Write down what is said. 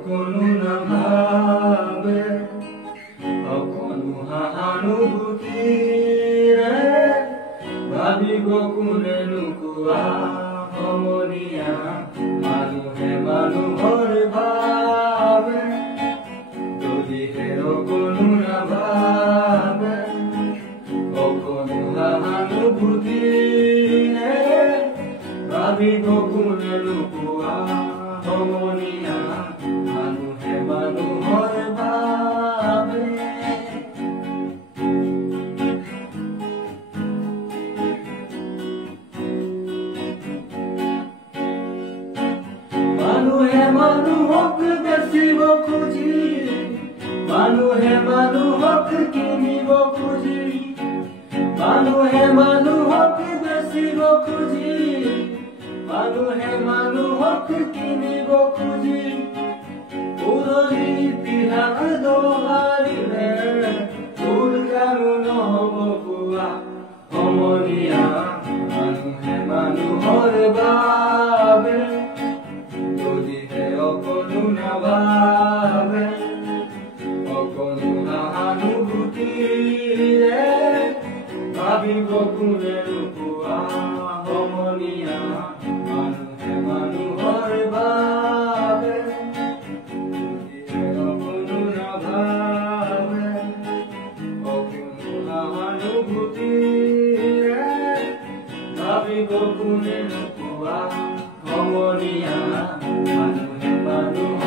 অকণো নাভাবে অকণো সহানুভূতিৰে ভাবিব কোনেনো কোৱা সমনীয়া মানুহে মানুহৰ ভাবে যদিহে অকণো নাভাবে অকণো সহানুভূতিৰে ভাবিব কোনেনো কোৱা সমনীয়া মানুহে মানুহৰ ভাবে মানুহে মানুহক বেচিব খুজি মানুহে মানুহক কিনিব খুজি মানুহে মানুহক বেচিব খুজি মানুহে মানুহক কিনিব খুজি পুৰণি ইতিহাস দোহাৰিলে ভুল জানো নহ'ব কোৱা সমনীয়া মানুহে মানুহৰ বাবে যদিহে অকণো নাভাবে অকণো সহানুভূতিৰে ভাবিব কোনেনো কোৱা সমনীয়া মানুহে মানুহৰ বাবে যদিহে অকণো নাভাবে অকণো সহানুভূতিৰে ভাবিব কোনেনো কোৱা সমনীয়া মানুহে মানুহৰ